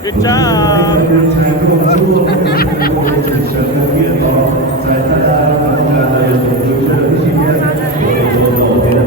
Good job. 才做出神的愿望，在大家参加的总决赛期间，我会做到这个。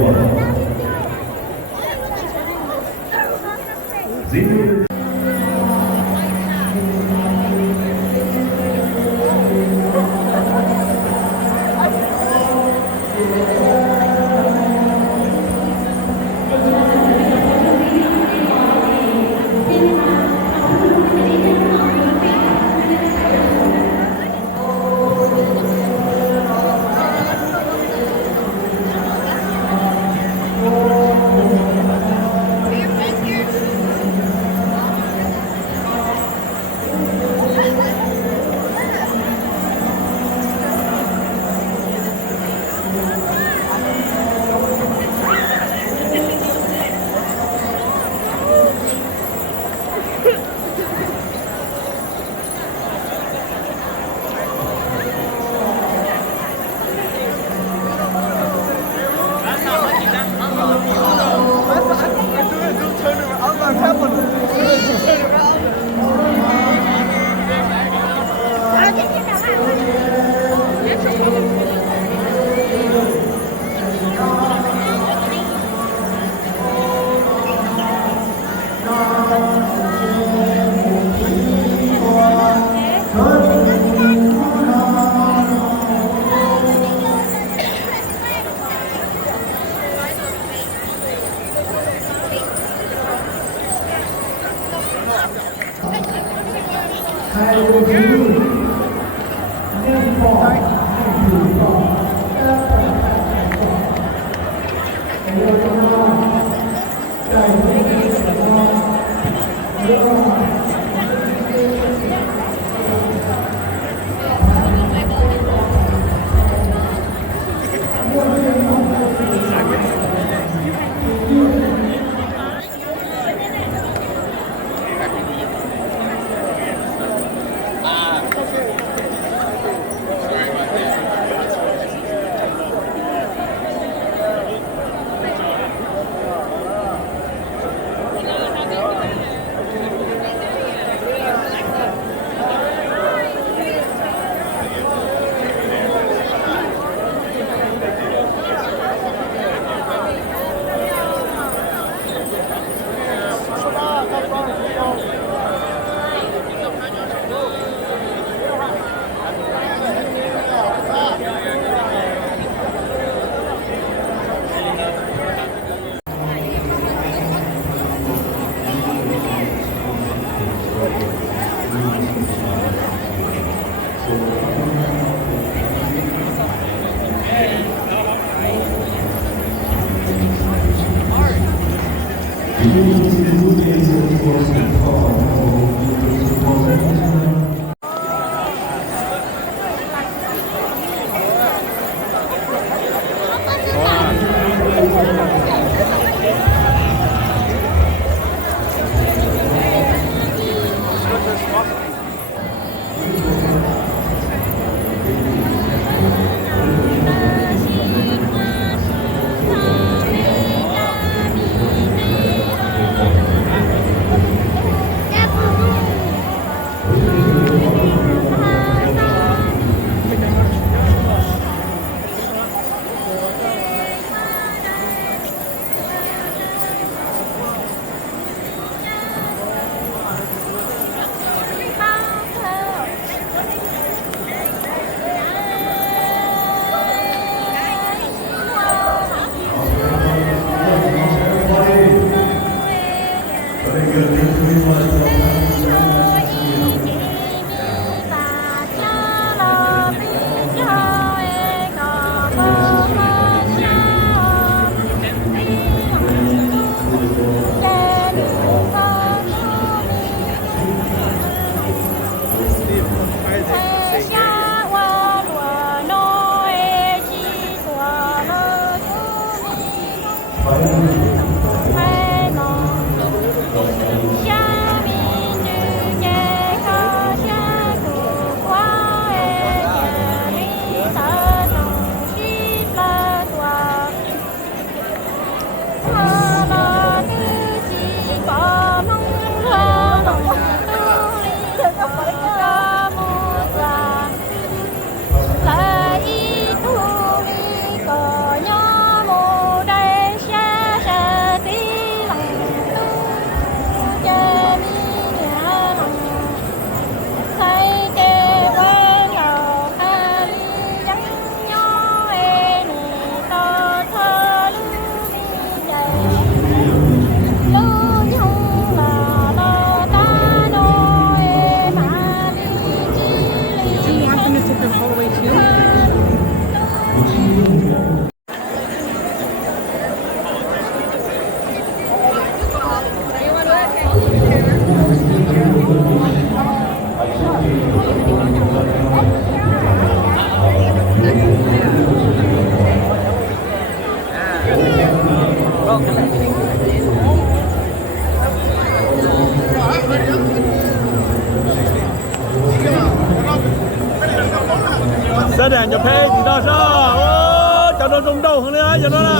Xe đèn nhập phê thì ra sao? Ô, cho nó rung đầu hơn nữa, cho nó nè.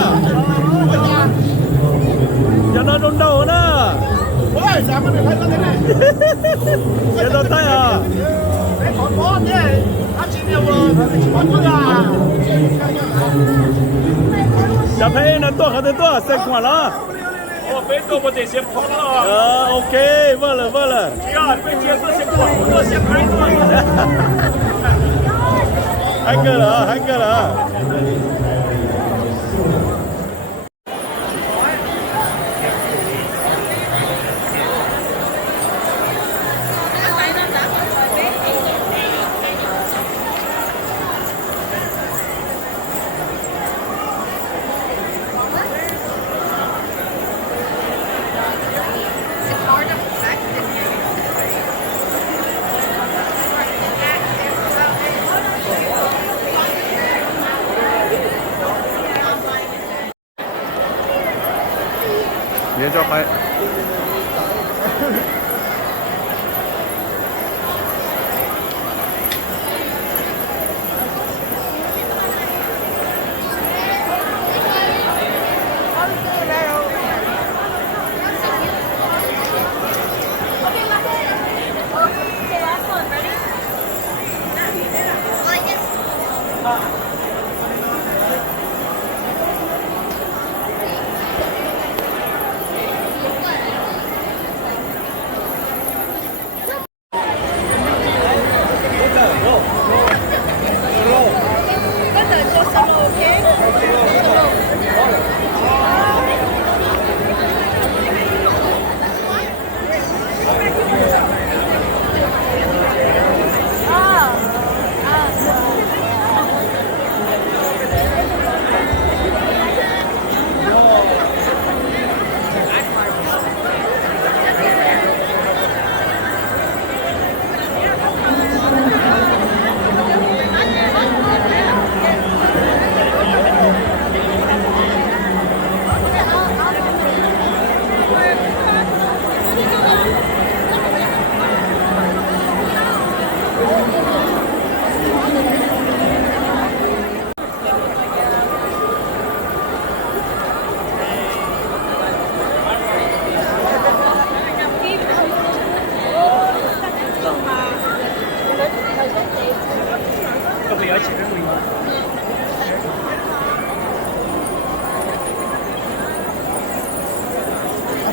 Cho nó rung đầu hơn nữa. Ôi, sao mà được hết thế này? Cho nó tay à? Đấy, còn có thế. Anh chị đều có chút là. Nhập phê nó tua khá tua, xe quả đó. 我没做过这些跑了， OK, vâng rồi, vâng rồi. 呀，没接这些跑，这些排队。 Hai cơ là, hai cơ là. Nhớ cho bay.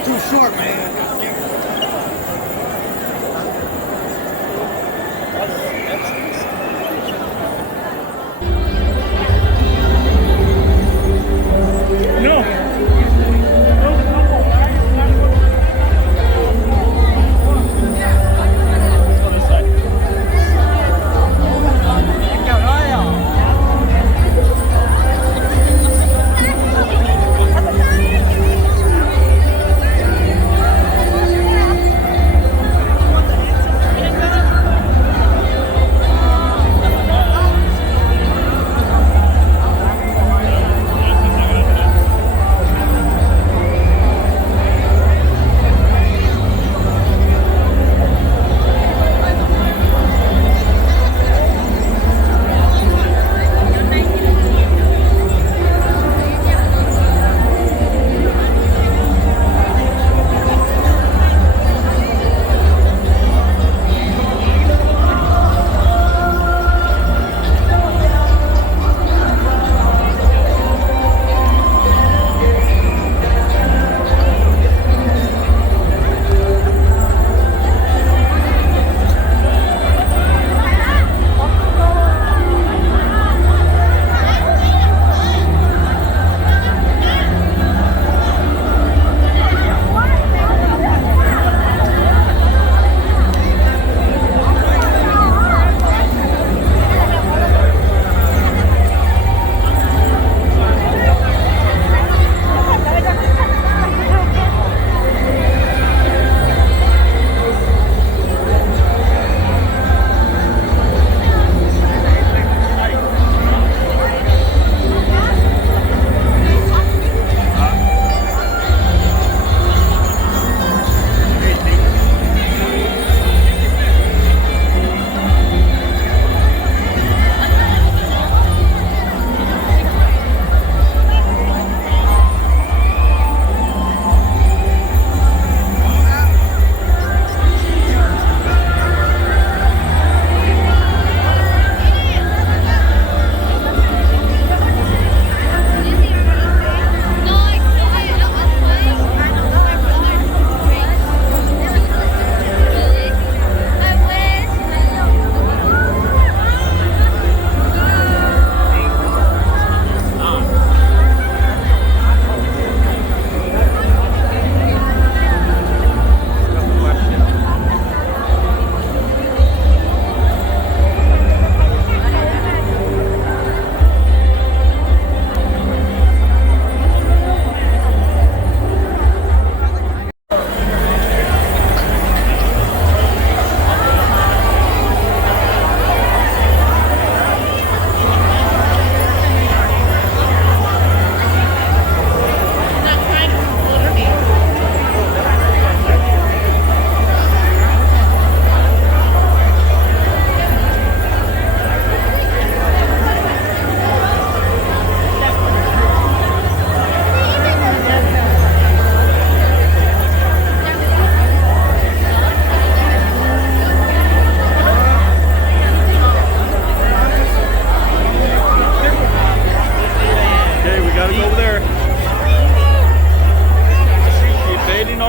Too short, man.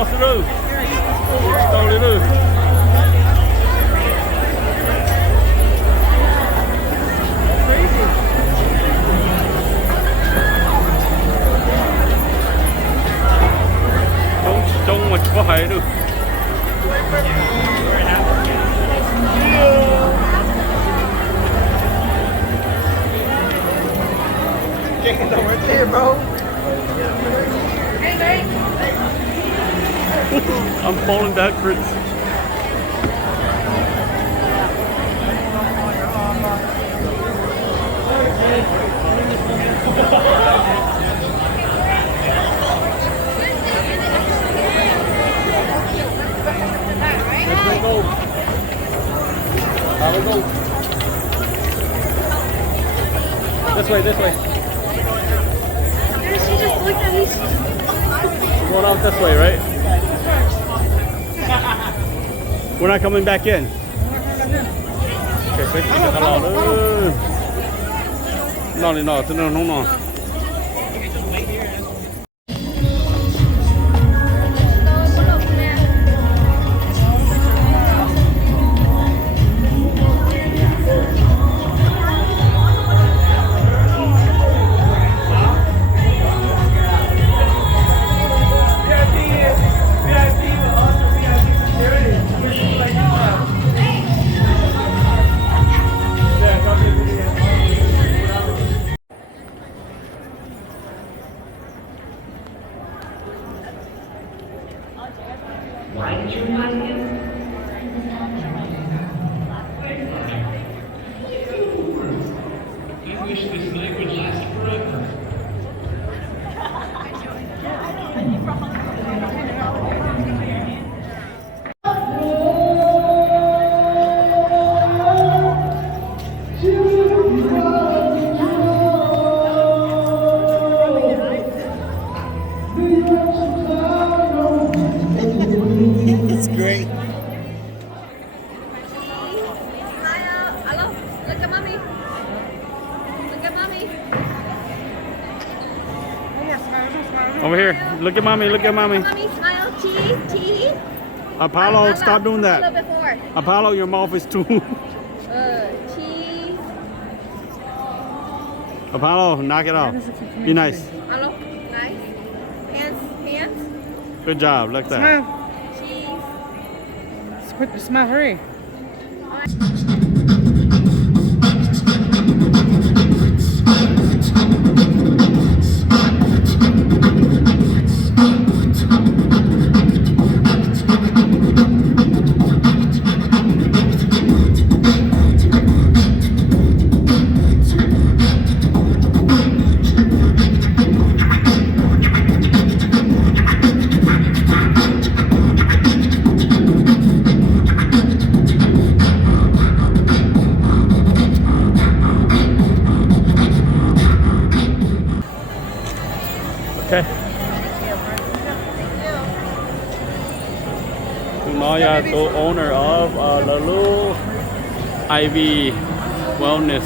through. Stole it through. Trông mà có hay được. I'm falling backwards. Let's go. Let's go. This way. She just looked at me. Going out this way, right? We're not coming back in. Okay, phải chỉ có lò nữa. Nó đi nó, nó không nó. It's great. Smile. Hello. Look at mommy. Look at mommy. Over here. Look at mommy. Look at mommy. Mommy, smile. Cheese. Apollo, stop doing A that. little bit more. Apollo, your mouth is too. Cheese. Apollo, knock it off. Be nice. Hello. Nice. Hands. Good job. Like that. Smile. Cheese. Smile, hurry. Okay. Maya, the owner of Lalu Ivy Wellness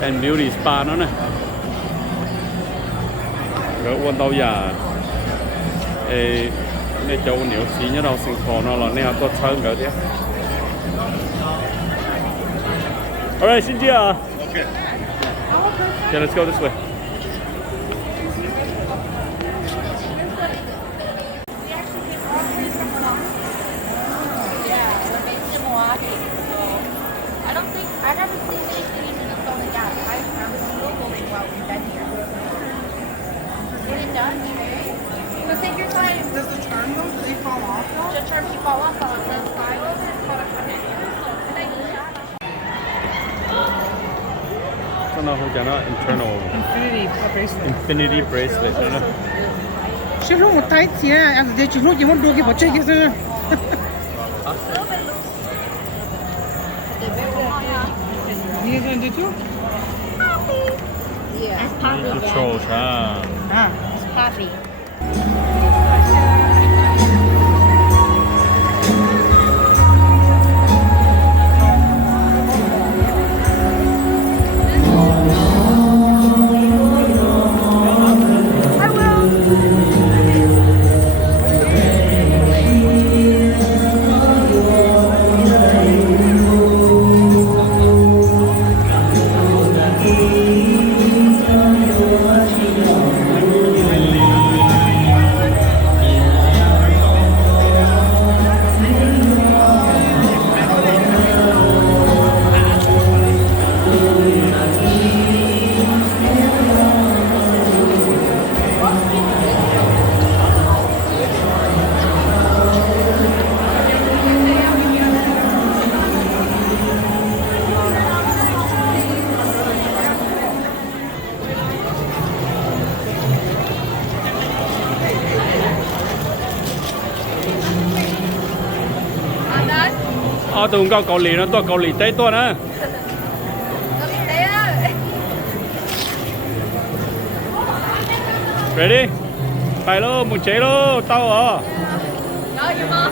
and Beauty Spa đó nè. Rồi quân tàu già nè châu nhiều xí nhớ đâu sinh phò nó là nè tốt hơn cả thế. Alright, Cynthia. Okay. Okay, let's go this way. I've never seen anything in the phone like that. I'm Googling while we've been here. Get it done, okay? So take your time. Does the charm though? Does it fall off though? The term you fall off on the side. Nó không cho nó internal Infinity bracelet. infinity bracelet nữa nè. She look more tight here. As they you look, you want to give a check, isn't it? You gonna do too? Yeah. Control charm. Ah. It's Poppy. อ๋อตัวเกาหลีนะตัวเกาหลีใจตัวนะ Có biết đấy á. ready ไปแล้วหมุนเฉยแล้วเต้าเหรอ Rồi, vô con.